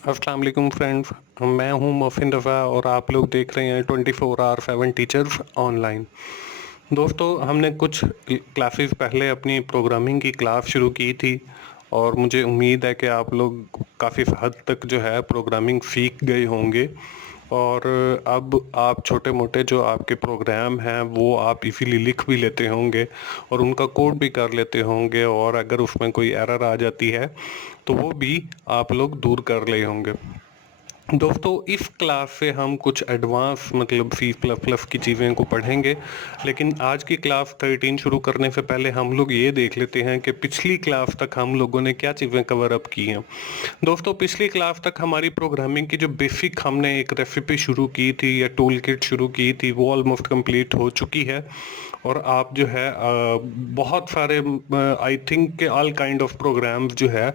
अस्सलाम वालेकुम फ्रेंड्स। मैं हूं मोहसिन रफ़ा और आप लोग देख रहे हैं 24/7 टीचर्स ऑनलाइन। दोस्तों, हमने कुछ क्लासेस पहले अपनी प्रोग्रामिंग की क्लास शुरू की थी और मुझे उम्मीद है कि आप लोग काफ़ी हद तक जो है प्रोग्रामिंग सीख गए होंगे और अब आप छोटे मोटे जो आपके प्रोग्राम हैं वो आप इजीली लिख भी लेते होंगे और उनका कोड भी कर लेते होंगे, और अगर उसमें कोई एरर आ जाती है तो वो भी आप लोग दूर कर ले होंगे। दोस्तों, इस क्लास से हम कुछ एडवांस मतलब C++ की चीज़ें को पढ़ेंगे, लेकिन आज की क्लास 13 शुरू करने से पहले हम लोग ये देख लेते हैं कि पिछली क्लास तक हम लोगों ने क्या चीज़ें कवर अप की हैं। दोस्तों, पिछली क्लास तक हमारी प्रोग्रामिंग की जो बेसिक हमने एक रेसिपी शुरू की थी या टूल किट शुरू की थी वो ऑलमोस्ट कंप्लीट हो चुकी है और आप जो है बहुत सारे आई थिंक के ऑल काइंड ऑफ प्रोग्राम्स जो है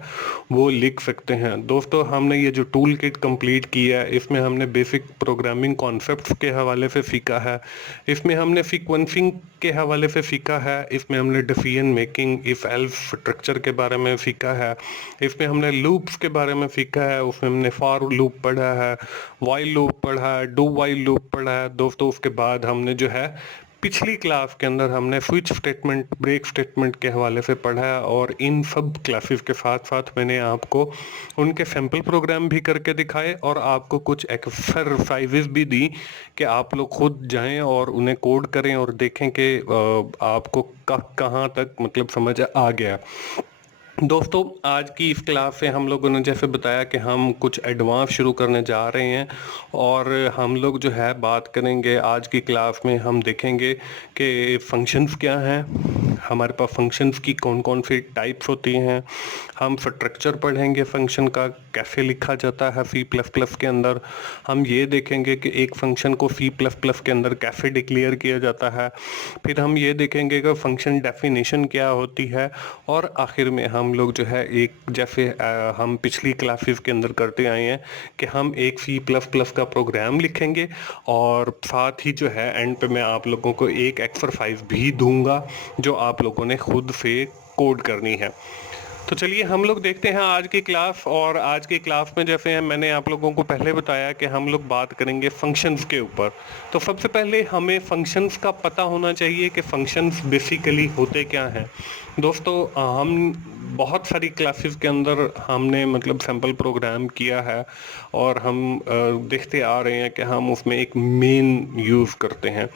वो लिख सकते हैं। दोस्तों, हमने ये जो टूल किट कंप्लीट की है इसमें हमने बेसिक प्रोग्रामिंग कॉन्सेप्ट्स के हवाले से सीखा है, इसमें हमने सीक्वेंसिंग के हवाले से सीखा है, इसमें हमने decision making if else structure के बारे में सीखा है, इसमें हमने लूप्स के बारे में सीखा है, उसमें हमने फॉर लूप पढ़ा है, वाइल लूप पढ़ा है, डू वाइल लूप पढ़ा है। दोस्तों, उसके बाद हमने जो है पिछली क्लास के अंदर हमने स्विच स्टेटमेंट, ब्रेक स्टेटमेंट के हवाले से पढ़ा है और इन सब क्लासेस के साथ साथ मैंने आपको उनके सैम्पल प्रोग्राम भी करके दिखाए और आपको कुछ एक्सरसाइजेस भी दी कि आप लोग खुद जाएं और उन्हें कोड करें और देखें कि आपको कहाँ तक मतलब समझ आ गया। दोस्तों, आज की इस क्लास से हम लोगों ने जैसे बताया कि हम कुछ एडवांस शुरू करने जा रहे हैं और हम लोग जो है बात करेंगे आज की क्लास में। हम देखेंगे कि फंक्शंस क्या हैं, हमारे पास फंक्शंस की कौन कौन सी टाइप्स होती हैं, हम स्ट्रक्चर पढ़ेंगे फंक्शन का कैसे लिखा जाता है C++ के अंदर, हम ये देखेंगे कि एक फंक्शन को C++ के अंदर कैसे डिक्लेयर किया जाता है, फिर हम ये देखेंगे कि फंक्शन डेफिनेशन क्या होती है, और आखिर में हम लोग जो है एक जैसे हम पिछली क्लासेस के अंदर करते आए हैं कि हम एक C++ का प्रोग्राम लिखेंगे और साथ ही जो है एंड पे मैं आप लोगों को एक एक्सरसाइज भी दूंगा जो आप लोगों ने खुद से कोड करनी है। तो चलिए हम लोग देखते हैं आज की क्लास। और आज की क्लास में जैसे मैंने आप लोगों को पहले बताया कि हम लोग बात करेंगे फंक्शंस के ऊपर। तो सबसे पहले हमें फंक्शंस का पता होना चाहिए कि फंक्शंस बेसिकली होते क्या हैं। दोस्तों, हम बहुत सारी क्लासेस के अंदर हमने मतलब सैम्पल प्रोग्राम किया है और हम देखते आ रहे हैं कि हम उसमें एक मेन यूज़ करते हैं।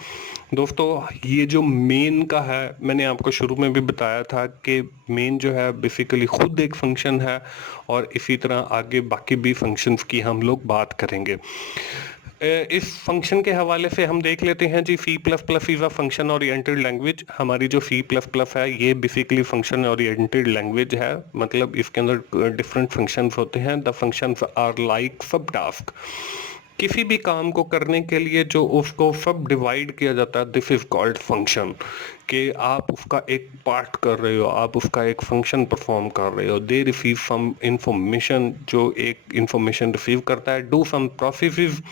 दोस्तों, ये जो मेन का है मैंने आपको शुरू में भी बताया था कि मेन जो है बेसिकली खुद एक फंक्शन है और इसी तरह आगे बाकी भी फंक्शंस की हम लोग बात करेंगे। इस फंक्शन के हवाले से हम देख लेते हैं जी। C++ is a function oriented language. हमारी जो C++ है ये बेसिकली फंक्शन ओरिएंटेड लैंग्वेज है, मतलब इसके अंदर डिफरेंट फंक्शंस होते हैं। द फंक्शंस आर लाइक सब टास्क। किसी भी काम को करने के लिए जो उसको सब डिवाइड किया जाता है, दिस इज कॉल्ड फंक्शन। कि आप उसका एक पार्ट कर रहे हो, आप उसका एक फंक्शन परफॉर्म कर रहे हो। दे रिसीव सम इंफॉर्मेशन, जो एक इंफॉर्मेशन रिसीव करता है, डू सम प्रोसेसेस,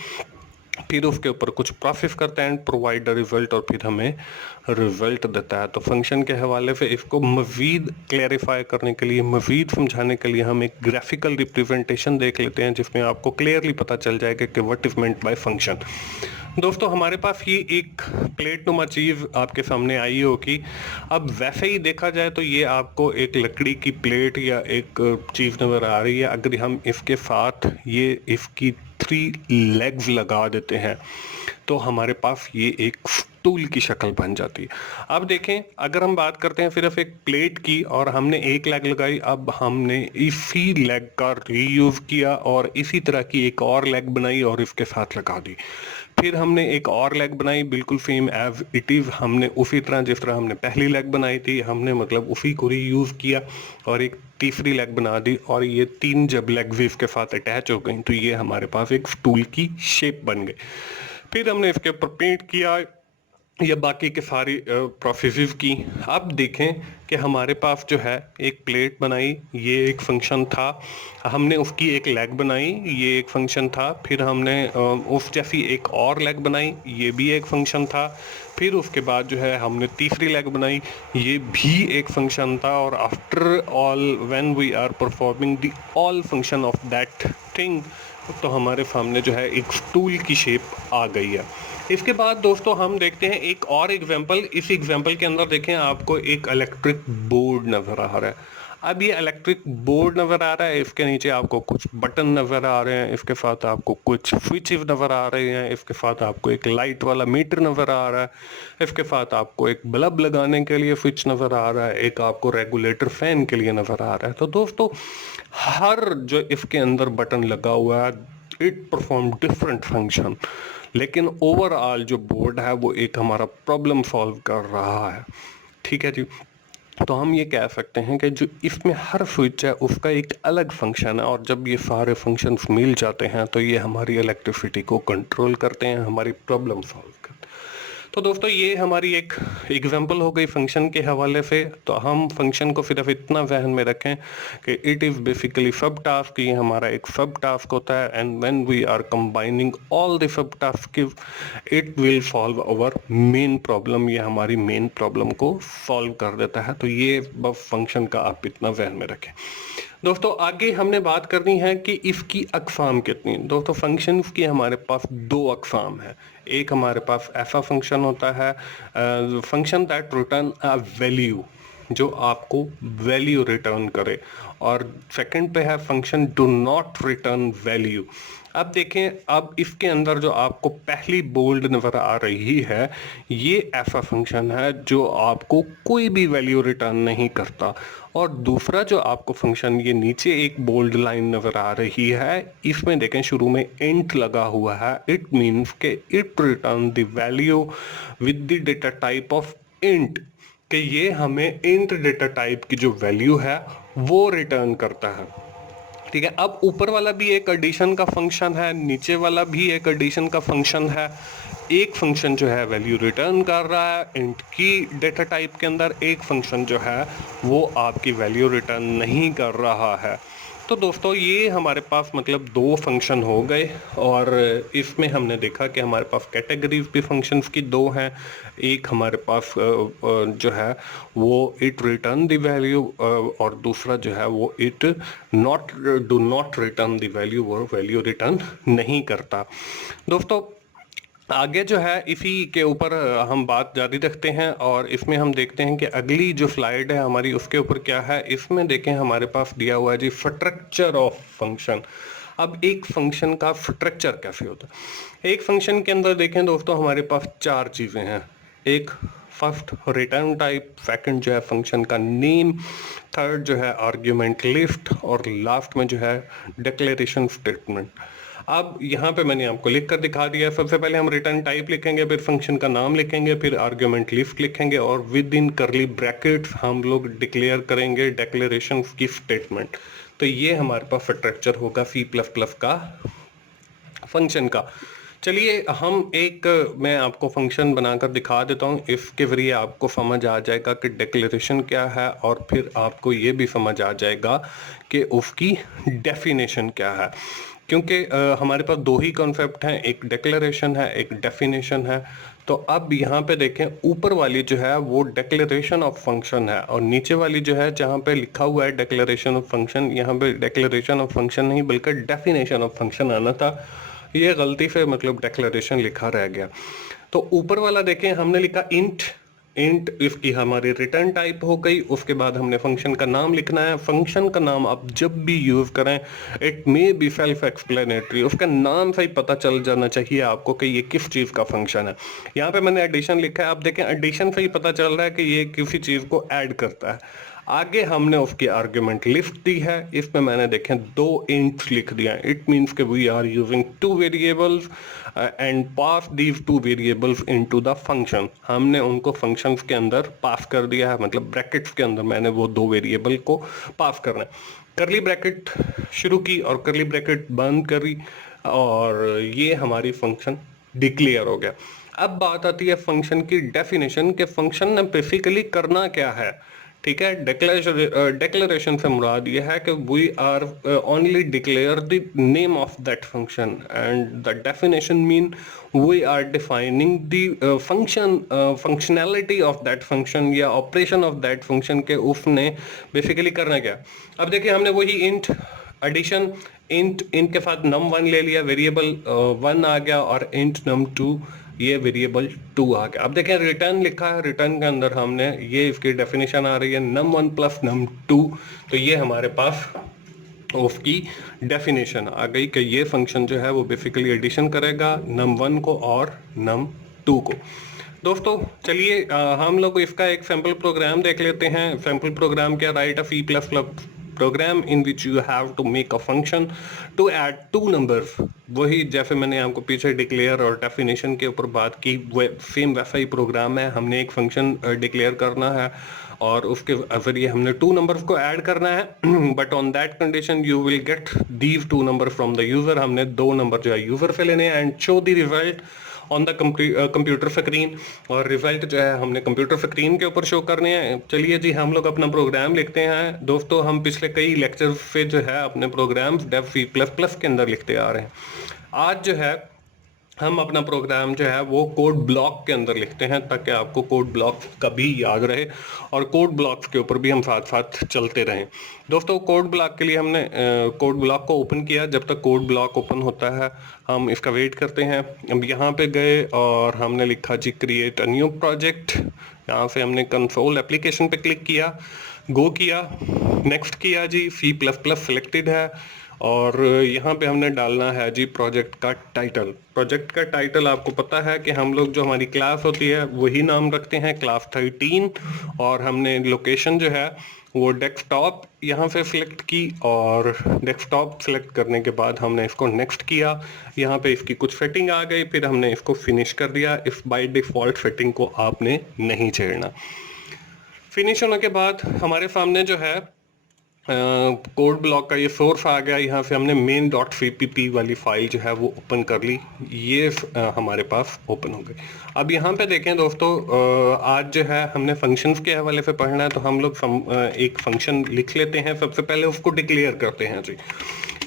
फिर उसके ऊपर कुछ प्रोसेस करता है एंड प्रोवाइड द रिजल्ट, और फिर हमें रिजल्ट देता है। तो फंक्शन के हवाले से इसको मज़ीद क्लैरिफाई करने के लिए, मज़ीद समझाने के लिए हम एक ग्राफिकल रिप्रेजेंटेशन देख लेते हैं जिसमें आपको क्लियरली पता चल जाएगा कि what is meant by function. दोस्तों, हमारे पास ये एक प्लेट नुमा चीज़ आपके सामने आई होगी। अब वैसे ही देखा जाए तो ये आपको एक लकड़ी की प्लेट या एक चीज़ नज़र आ रही है। अगर हम इसके साथ ये इसकी 3 लेग्स लगा देते हैं तो हमारे पास ये एक स्टूल की शक्ल बन जाती है। अब देखें, अगर हम बात करते हैं सिर्फ एक प्लेट की और हमने एक लेग लगाई, अब हमने इसी लेग का रीयूज किया और इसी तरह की एक और लेग बनाई और इसके साथ लगा दी। फिर हमने एक और लेग बनाई बिल्कुल सेम एज इट इज़, हमने उसी तरह जिस तरह हमने पहली लेग बनाई थी हमने मतलब उसी को रीयूज किया और एक तीसरी लेग बना दी, और ये 3 जब लेग्स इसके साथ अटैच हो गई तो ये हमारे पास एक स्टूल की शेप बन गई। फिर हमने इसके ऊपर पेंट किया या बाकी के सारी प्रोसेसेस की। अब देखें कि हमारे पास जो है एक प्लेट बनाई, ये एक फंक्शन था, हमने उसकी एक लेग बनाई, ये एक फंक्शन था, फिर हमने उस जैसी एक और लेग बनाई, ये भी एक फंक्शन था, फिर उसके बाद जो है हमने तीसरी लेग बनाई, ये भी एक फंक्शन था। और after all when we are performing the all function of that thing, तो हमारे सामने जो है एक स्टूल की शेप आ गई है। इसके बाद दोस्तों हम देखते हैं एक और एग्जांपल। इस एग्जांपल के अंदर देखें आपको एक इलेक्ट्रिक बोर्ड नज़र आ रहा है। अब ये इलेक्ट्रिक बोर्ड नज़र आ रहा है, इसके नीचे आपको कुछ बटन नज़र आ रहे हैं, इसके साथ आपको कुछ स्विचेस नज़र आ रहे हैं, इसके साथ आपको एक लाइट वाला मीटर नज़र आ रहा है, इसके साथ आपको एक बल्ब लगाने के लिए स्विच नज़र आ रहा है, एक आपको रेगुलेटर फैन के लिए नज़र आ रहा है। तो दोस्तों हर जो इसके अंदर बटन लगा हुआ है, इट परफॉर्म डिफरेंट फंक्शन, लेकिन ओवरऑल जो बोर्ड है वो एक हमारा प्रॉब्लम सॉल्व कर रहा है। ठीक है जी। तो हम ये कह सकते हैं कि जो इसमें हर स्विच है उसका एक अलग फंक्शन है, और जब ये सारे फंक्शंस मिल जाते हैं तो ये हमारी इलेक्ट्रिसिटी को कंट्रोल करते हैं, हमारी प्रॉब्लम सॉल्व करते हैं। तो दोस्तों ये हमारी एक एग्जांपल हो गई फंक्शन के हवाले से। तो हम फंक्शन को सिर्फ इतना जहन में रखें कि it is basically sub task, ये हमारा एक सब टास्क होता है, and when we are combining all the sub task it will solve our main problem, ये हमारी मेन प्रॉब्लम को सॉल्व कर देता है। तो ये बस फंक्शन का आप इतना जहन में रखें। दोस्तों आगे हमने बात करनी है कि इसकी अकसाम कितनी। दोस्तों फंक्शन की हमारे पास दो अकसाम है। एक हमारे पास ऐसा फंक्शन होता है function that return a value, जो आपको वैल्यू रिटर्न करे, और सेकंड पे है function do not return value. अब देखें, अब इसके अंदर जो आपको पहली बोल्ड नज़र आ रही है, ये ऐसा फंक्शन है जो आपको कोई भी वैल्यू रिटर्न नहीं करता। और दूसरा जो आपको फंक्शन ये नीचे एक बोल्ड लाइन नज़र आ रही है, इसमें देखें शुरू में इंट लगा हुआ है, इट मीन्स के it return the value with the data type of int, कि ये हमें इंट डेटा टाइप की जो वैल्यू है वो रिटर्न करता है। ठीक है। अब ऊपर वाला भी एक एडिशन का फंक्शन है, नीचे वाला भी एक एडिशन का फंक्शन है। एक फंक्शन जो है वैल्यू रिटर्न कर रहा है इंट की डेटा टाइप के अंदर, एक फंक्शन जो है वो आपकी वैल्यू रिटर्न नहीं कर रहा है। तो दोस्तों ये हमारे पास मतलब दो फंक्शन हो गए, और इसमें हमने देखा कि हमारे पास कैटेगरीज भी फंक्शंस की दो हैं। एक हमारे पास जो है वो इट रिटर्न द वैल्यू, और दूसरा जो है वो it not do not return the value, वो वैल्यू रिटर्न नहीं करता। दोस्तों आगे जो है इसी के ऊपर हम बात जारी रखते हैं, और इसमें हम देखते हैं कि अगली जो स्लाइड है हमारी उसके ऊपर क्या है। इसमें देखें हमारे पास दिया हुआ है जी स्ट्रक्चर ऑफ फंक्शन। अब एक फंक्शन का स्ट्रक्चर कैसे होता है। एक फंक्शन के अंदर देखें दोस्तों हमारे पास चार चीज़ें हैं। एक फर्स्ट रिटर्न टाइप, सेकंड जो है फंक्शन का नेम, थर्ड जो है आर्ग्यूमेंट लिस्ट, और लास्ट में जो है डिक्लेरेशन स्टेटमेंट। अब यहाँ पे मैंने आपको लिख कर दिखा दिया। सबसे पहले हम रिटर्न टाइप लिखेंगे, फिर फंक्शन का नाम लिखेंगे, फिर आर्ग्यूमेंट लिस्ट लिखेंगे, और विद इन करली ब्रैकेट्स हम लोग डिक्लेयर करेंगे डिक्लेरेशन की स्टेटमेंट। तो ये हमारे पास स्ट्रक्चर होगा C++ का फंक्शन का। चलिए हम एक मैं आपको फंक्शन बनाकर दिखा देता हूँ, इसके जरिए आपको समझ आ जाएगा कि डिक्लेरेशन क्या है, और फिर आपको ये भी समझ आ जाएगा कि उसकी डेफिनेशन क्या है। क्योंकि हमारे पास दो ही कॉन्सेप्ट हैं, एक डिक्लेरेशन है, एक डेफिनेशन है। तो अब यहाँ पे देखें ऊपर वाली जो है वो डिक्लेरेशन ऑफ फंक्शन है, और नीचे वाली जो है जहाँ पे लिखा हुआ है डिक्लेरेशन ऑफ फंक्शन, यहाँ पे डिक्लेरेशन ऑफ फंक्शन नहीं बल्कि डेफिनेशन ऑफ फंक्शन आना था। ये गलती से मतलब डिक्लेरेशन लिखा रह गया। तो ऊपर वाला देखें हमने लिखा इंट, इंट इसकी हमारी रिटर्न टाइप हो गई। उसके बाद हमने फंक्शन का नाम लिखना है। फंक्शन का नाम आप जब भी यूज करें it may be self explanatory, उसका नाम से ही पता चल जाना चाहिए आपको कि ये किस चीज़ का फंक्शन है। यहाँ पे मैंने एडिशन लिखा है, आप देखें एडिशन से ही पता चल रहा है कि ये किसी चीज़ को ऐड करता है। आगे हमने उसकी आर्ग्यूमेंट लिस्ट दी है, इसमें मैंने देखें दो इंट्स लिख दिया है। इट मीन्स कि we are using two variables and pass these two variables into the function. हमने उनको फंक्शंस के अंदर पास कर दिया है, मतलब ब्रैकेट्स के अंदर मैंने वो दो वेरिएबल को पास करना है। करली ब्रैकेट शुरू की और करली ब्रैकेट बंद करी, और ये हमारी फंक्शन डिक्लेयर हो गया। अब बात आती है फंक्शन की डेफिनेशन के फंक्शन ने बेसिकली करना क्या है। ठीक है। डिक्लेरेशन से मुराद ये है कि we are only declare the name of that function, and the definition mean we are defining the functionality of that function या ऑपरेशन ऑफ दैट फंक्शन के उसने बेसिकली करना क्या। अब देखिए हमने वही इंट एडिशन, इंट के साथ num1 ले लिया, वेरिएबल 1 आ गया, और इंट num2 ये वेरिएबल 2 आ गया। अब देखें रिटर्न लिखा है, रिटर्न के अंदर हमने ये इसकी डेफिनेशन आ रही है num1 प्लस num2, तो ये हमारे पास उसकी डेफिनेशन आ गई कि ये फंक्शन जो है वो बेसिकली एडिशन करेगा num1 को और num2 को। दोस्तों चलिए हम लोग इसका एक सैम्पल प्रोग्राम देख लेते हैं। सैम्पल प्रोग्राम क्या, right a C++ program in which you have to make a function to add two numbers। वही जैसे मैंने आपको पीछे डिक्लेयर और डेफिनेशन के ऊपर बात की, सेम वैसा ही प्रोग्राम है। हमने एक फंक्शन डिक्लेयर करना है और उसके जरिए हमने 2 नंबर्स को ऐड करना है, but on that condition you will get these 2 number from the user. हमने 2 नंबर जो है यूजर से लेने हैं, and show the result on the computer screen, और रिजल्ट जो है हमने कंप्यूटर स्क्रीन के ऊपर शो करने हैं। चलिए जी हम लोग अपना प्रोग्राम लिखते हैं। दोस्तों हम पिछले कई लेक्चर से जो है अपने प्रोग्राम्स डेव C++ के अंदर लिखते आ रहे हैं। आज जो है हम अपना प्रोग्राम जो है वो कोड ब्लॉक के अंदर लिखते हैं, ताकि आपको कोड ब्लॉक कभी याद रहे और कोड ब्लॉक्स के ऊपर भी हम साथ साथ चलते रहें। दोस्तों कोड ब्लॉक के लिए हमने कोड ब्लॉक को ओपन किया। जब तक कोड ब्लॉक ओपन होता है हम इसका वेट करते हैं। अब यहाँ पे गए और हमने लिखा जी क्रिएट अ न्यू प्रोजेक्ट। यहाँ से हमने कंसोल एप्लीकेशन पे क्लिक किया, गो किया, नेक्स्ट किया जी, C++ सिलेक्टेड है, और यहाँ पे हमने डालना है जी प्रोजेक्ट का टाइटल। प्रोजेक्ट का टाइटल आपको पता है कि हम लोग जो हमारी क्लास होती है वही नाम रखते हैं, क्लास 13, और हमने लोकेशन जो है वो डेस्कटॉप यहाँ से सिलेक्ट की, और डेस्कटॉप सिलेक्ट करने के बाद हमने इसको नेक्स्ट किया। यहाँ पे इसकी कुछ सेटिंग आ गई, फिर हमने इसको फिनिश कर दिया। इस बाय डिफॉल्ट सेटिंग को आपने नहीं छेड़ना। फिनिश होने के बाद हमारे सामने जो है कोड ब्लॉक का ये सोर्स आ गया। यहाँ से हमने main.cpp वाली फाइल जो है वो ओपन कर ली, ये हमारे पास ओपन हो गई। अब यहाँ पे देखें दोस्तों, आज जो है हमने फंक्शंस के हवाले से पढ़ना है, तो हम लोग एक फंक्शन लिख लेते हैं। सबसे पहले उसको डिक्लेयर करते हैं जी,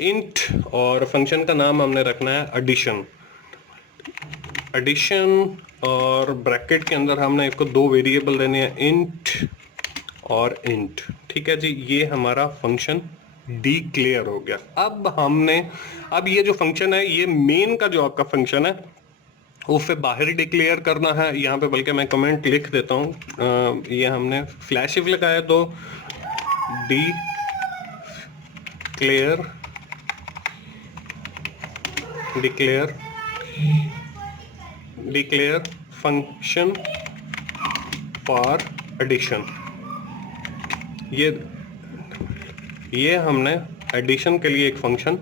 इंट, और फंक्शन का नाम हमने रखना है एडिशन। और ब्रैकेट के अंदर हमने इसको 2 वेरिएबल देने हैं, इंट और इंट। ठीक है जी, ये हमारा फंक्शन डिक्लेयर हो गया। अब ये जो फंक्शन है ये मेन का जो आपका फंक्शन है उसे बाहर डिक्लेयर करना है। यहाँ पे बल्कि मैं कमेंट लिख देता हूँ, ये हमने फ्लैश इफ लगाया तो डिक्लेयर फंक्शन फॉर एडिशन। ये हमने एडिशन के लिए एक फंक्शन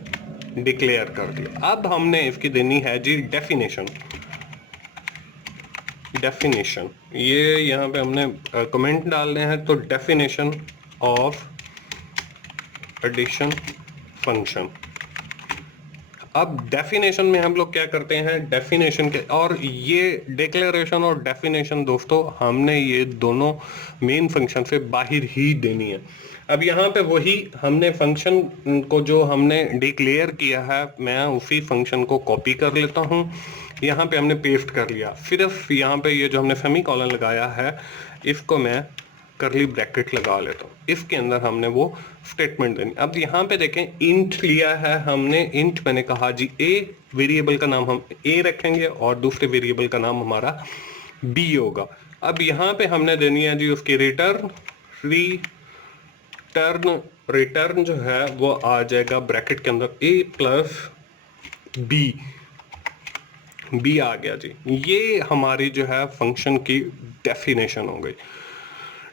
डिक्लेयर कर दिया। अब हमने इसकी देनी है जी डेफिनेशन। ये यहाँ पे हमने कमेंट डालने हैं, तो डेफिनेशन ऑफ एडिशन फंक्शन। अब डेफिनेशन में हम लोग क्या करते हैं, डेफिनेशन के, और ये डिक्लेरेशन और डेफिनेशन दोस्तों हमने ये दोनों मेन फंक्शन से बाहर ही देनी है। अब यहाँ पे वही हमने फंक्शन को जो हमने डिक्लेयर किया है, मैं उसी फंक्शन को कॉपी कर लेता हूँ, यहाँ पे हमने पेस्ट कर लिया। सिर्फ यहाँ पे ये जो हमने सेमीकोलन लगाया है इसको मैं करली ब्रैकेट लगा लेता हूँ, इसके अंदर हमने वो स्टेटमेंट देनी। अब यहाँ पे देखें इंट लिया है हमने, इंट मैंने कहा जी ए, वेरिएबल का नाम हम ए रखेंगे और दूसरे वेरिएबल का नाम हमारा बी होगा। अब यहाँ पे हमने देनी है जी उसकी रिटर्न जो है वो आ जाएगा ब्रैकेट के अंदर ए प्लस बी आ गया जी। ये हमारी जो है फंक्शन की डेफिनेशन हो गई।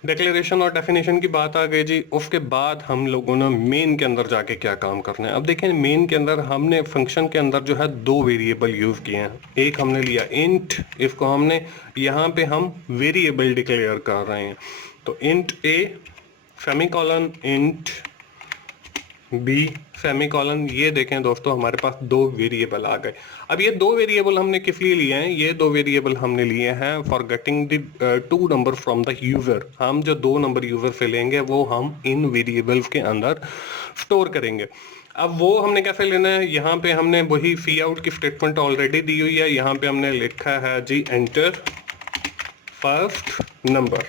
डिक्लेरेशन और डेफिनेशन की बात आ गई जी। उसके बाद हम लोगों ने मेन के अंदर जाके क्या काम करना है। अब देखें मेन के अंदर हमने फंक्शन के अंदर जो है 2 वेरिएबल यूज किए हैं। एक हमने लिया इंट, इसको हमने यहाँ पे हम वेरिएबल डिक्लेयर कर रहे हैं, तो इंट ए सेमीकोलन इंट बी सेमीकोलन। ये देखें दोस्तों हमारे पास दो वेरिएबल आ गए। अब ये दो वेरिएबल हमने किस लिए लिए हैं? ये दो वेरिएबल हमने लिए हैं for getting the two number from the user. हम जो दो नंबर यूजर से लेंगे वो हम इन वेरिएबल्स के अंदर स्टोर करेंगे। अब वो हमने कैसे लेना है? यहाँ पे हमने वही सी आउट की स्टेटमेंट ऑलरेडी दी हुई है। यहाँ पे हमने लिखा है जी एंटर फर्स्ट नंबर,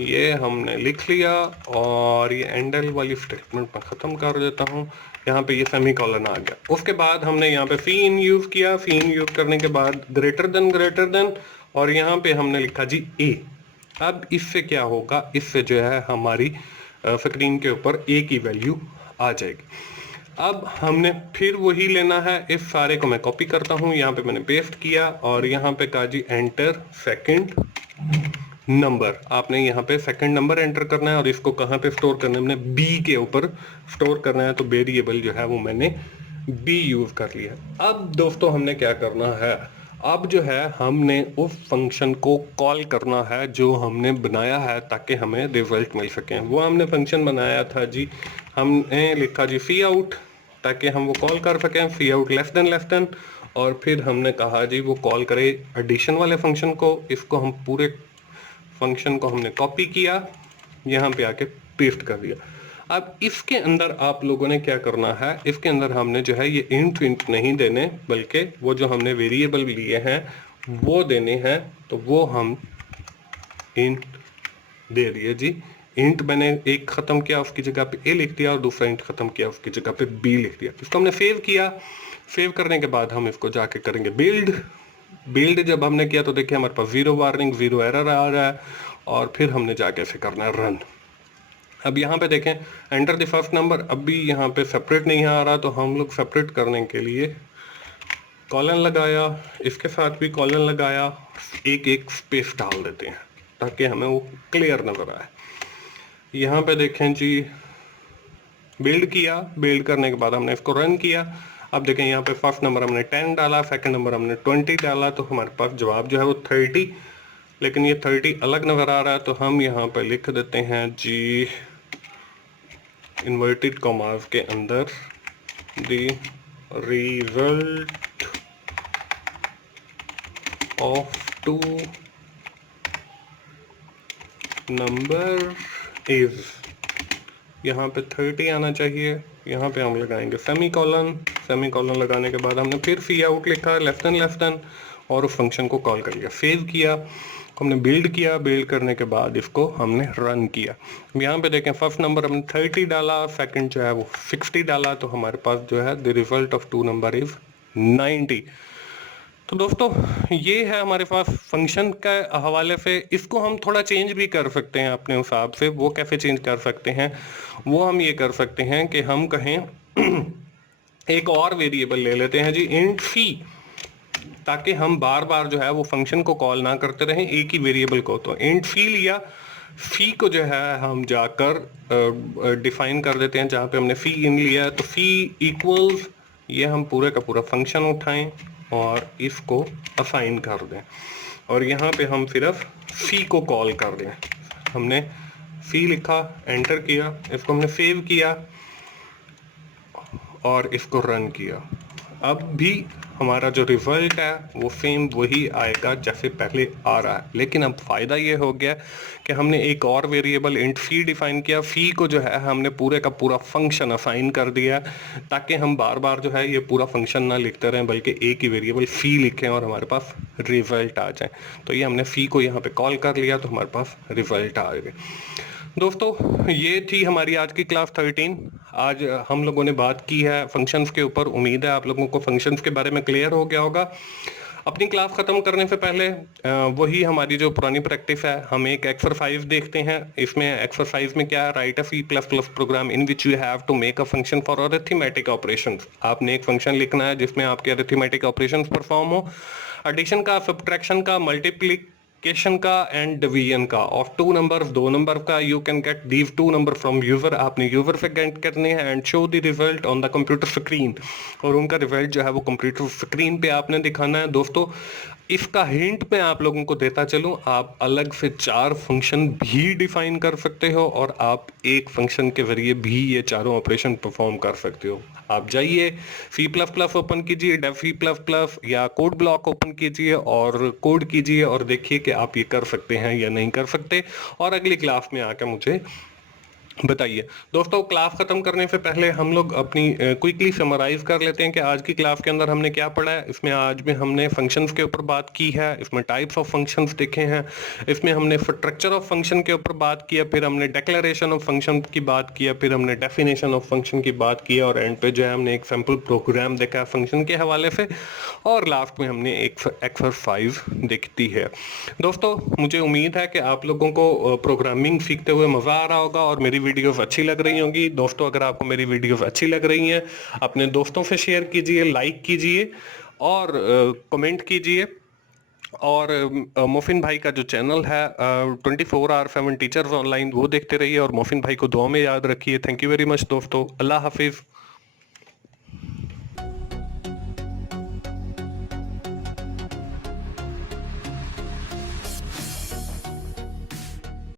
ये हमने लिख लिया और ये एंडल वाली स्टेटमेंट मैं ख़त्म कर देता हूँ। यहाँ पे ये सेमीकोलन आ गया। उसके बाद हमने यहाँ पे सी इन यूज़ किया। सी इन यूज़ करने के बाद ग्रेटर देन और यहाँ पे हमने लिखा जी ए। अब इससे क्या होगा? इससे जो है हमारी स्क्रीन के ऊपर ए की वैल्यू आ जाएगी। अब हमने फिर वही लेना है। इस सारे को मैं कॉपी करता हूँ, यहाँ पे मैंने पेस्ट किया और यहाँ पे कहा जी एंटर सेकंड नंबर। आपने यहाँ पे सेकंड नंबर एंटर करना है और इसको कहाँ पे स्टोर करना है? हमने बी के ऊपर स्टोर करना है। तो वेरिएबल जो है वो मैंने बी यूज कर लिया। अब दोस्तों हमने क्या करना है? अब जो है हमने उस फंक्शन को कॉल करना है जो हमने बनाया है ताकि हमें रिजल्ट मिल सके। वो हमने फंक्शन बनाया था जी, हमने लिखा जी सी आउट ताकि हम वो कॉल कर सकें, सी आउट लेस देन और फिर हमने कहा जी वो कॉल करे एडिशन वाले फंक्शन को। इसको हम पूरे फंक्शन को हमने कॉपी किया, यहाँ पे आके पेस्ट कर दिया। अब इसके अंदर आप लोगों ने क्या करना है? इसके अंदर हमने जो है ये इंट नहीं देने, बल्कि वो जो हमने वेरिएबल लिए हैं वो देने हैं। तो वो हम इंट दे दिए जी। इंट मैंने एक खत्म किया, उसकी जगह पे ए लिख दिया और दूसरा इंट खत्म किया, उसकी जगह पे बी लिख दिया। इसको हमने सेव किया। सेव करने के बाद हम इसको जाके करेंगे बिल्ड जब हमने किया तो देखिए हमारे पास 0 वार्निंग 0 एरर आ रहा है और फिर हमने जाके ऐसे करना है रन। अब यहाँ पे देखें एंटर द फर्स्ट नंबर। अब भी यहाँ पे सेपरेट नहीं आ रहा, तो हम लोग सेपरेट करने के लिए कॉलन लगाया, इसके साथ भी कॉलन लगाया, एक स्पेस डाल देते हैं ताकि हमें वो क्लियर नजर आए। यहाँ पे देखें जी बिल्ड किया, बिल्ड करने के बाद हमने इसको रन किया। अब देखें यहाँ पे फर्स्ट नंबर हमने 10 डाला, सेकंड नंबर हमने 20 डाला, तो हमारे पास जवाब जो है वो 30, लेकिन ये 30 अलग नजर आ रहा है। तो हम यहाँ पे लिख देते हैं जी इन्वर्टेड कॉमास के अंदर the result of two number is, यहाँ पे 30 आना चाहिए। यहाँ पे हम लगाएंगे सेमीकोलन लगाने के बाद हमने फिर सी आउट लिखा लेस देन और उस फंक्शन को कॉल कर लिया, सेव किया, हमने बिल्ड किया। बिल्ड करने के बाद इसको हमने रन किया। यहाँ पे देखें फर्स्ट नंबर हमने 30 डाला, सेकंड जो है वो 60 डाला, तो हमारे पास जो है the result of two number is 90। तो दोस्तों ये है हमारे पास फंक्शन के हवाले से। इसको हम थोड़ा चेंज भी कर सकते हैं अपने हिसाब से। वो कैसे चेंज कर सकते हैं? वो हम ये कर सकते हैं कि हम कहें एक और वेरिएबल ले लेते हैं जी इंट सी, ताकि हम बार बार जो है वो फंक्शन को कॉल ना करते रहें एक ही वेरिएबल को। तो इंट सी लिया, सी को जो है हम जाकर डिफाइन कर देते हैं जहाँ पे हमने सी इन लिया। तो सी इक्वल्स, ये हम पूरे का पूरा फंक्शन उठाएं और इसको असाइन कर दें और यहाँ पे हम सिर्फ सी को कॉल कर दें। हमने सी लिखा, एंटर किया, इसको हमने सेव किया और इसको रन किया। अब भी हमारा जो रिजल्ट है वो सेम वही आएगा जैसे पहले आ रहा है, लेकिन अब फ़ायदा ये हो गया कि हमने एक और वेरिएबल इंट सी डिफाइन किया। सी को जो है हमने पूरे का पूरा फंक्शन असाइन कर दिया ताकि हम बार बार जो है ये पूरा फंक्शन ना लिखते रहें, बल्कि एक ही वेरिएबल सी लिखें और हमारे पास रिजल्ट आ जाए। तो ये हमने सी को यहाँ पे कॉल कर लिया तो हमारे पास रिजल्ट आ गए। दोस्तों ये थी हमारी आज की क्लास 13। आज हम लोगों ने बात की है फंक्शंस के ऊपर। उम्मीद है आप लोगों को फंक्शंस के बारे में क्लियर हो गया होगा। अपनी क्लास ख़त्म करने से पहले वही हमारी जो पुरानी प्रैक्टिस है, हम एक एक्सरसाइज देखते हैं। इसमें एक्सरसाइज में क्या है, write a C++ program in which you have to make a function for arithmetic operations. आपने एक फंक्शन लिखना है जिसमें आपके अरिथमेटिक ऑपरेशंस परफॉर्म हो, एडिशन का, सब्ट्रैक्शन का, मल्टीप्लिकेशन का एंड डिवीजन का ऑफ टू नंबर्स, दो नंबर का। You can get these two number from user. आपने यूजर से गेट करने हैं and show the result on the computer screen, और उनका रिजल्ट जो है वो कंप्यूटर स्क्रीन पे आपने दिखाना है। दोस्तों इसका हिंट मैं आप लोगों को देता चलूं, आप अलग से 4 फंक्शन भी डिफाइन कर सकते हो और आप एक फंक्शन के जरिए भी ये चारों ऑपरेशन परफॉर्म कर सकते हो। आप जाइए सी प्लस प्लस ओपन कीजिए, डेव सी प्लस प्लस या कोड ब्लॉक ओपन कीजिए और कोड कीजिए और देखिए कि आप ये कर सकते हैं या नहीं कर सकते, और अगली क्लास में आकर मुझे बताइए। दोस्तों, क्लास खत्म करने से पहले हम लोग अपनी क्विकली समराइज कर लेते हैं कि आज की क्लास के अंदर हमने क्या पढ़ा है। इसमें आज में हमने फंक्शंस के ऊपर बात की है, इसमें टाइप्स ऑफ फंक्शंस देखे हैं, इसमें हमने स्ट्रक्चर ऑफ फंक्शन के ऊपर बात किया, फिर हमने डिक्लेरेशन ऑफ फंक्शन की बात किया, फिर हमने डेफिनेशन ऑफ फंक्शन की बात की, और एंड पे जो है हमने एक सैम्पल प्रोग्राम देखा है फंक्शन के हवाले से, और लास्ट में हमने एक एक्सरसाइज देखती है। दोस्तों, मुझे उम्मीद है कि आप लोगों को प्रोग्रामिंग सीखते हुए मज़ा आ रहा होगा और मेरी वीडियोस अच्छी लग रही होंगी। दोस्तों, अगर आपको मेरी वीडियोस अच्छी लग रही हैं, अपने दोस्तों से शेयर कीजिए, लाइक कीजिए और कमेंट कीजिए। और मोफिन भाई का जो चैनल है 24/7 टीचर्स ऑनलाइन, वो देखते रहिए और मोफिन भाई को दुआ में याद रखिए। थैंक यू वेरी मच दोस्तों, अल्लाह हाफिज़।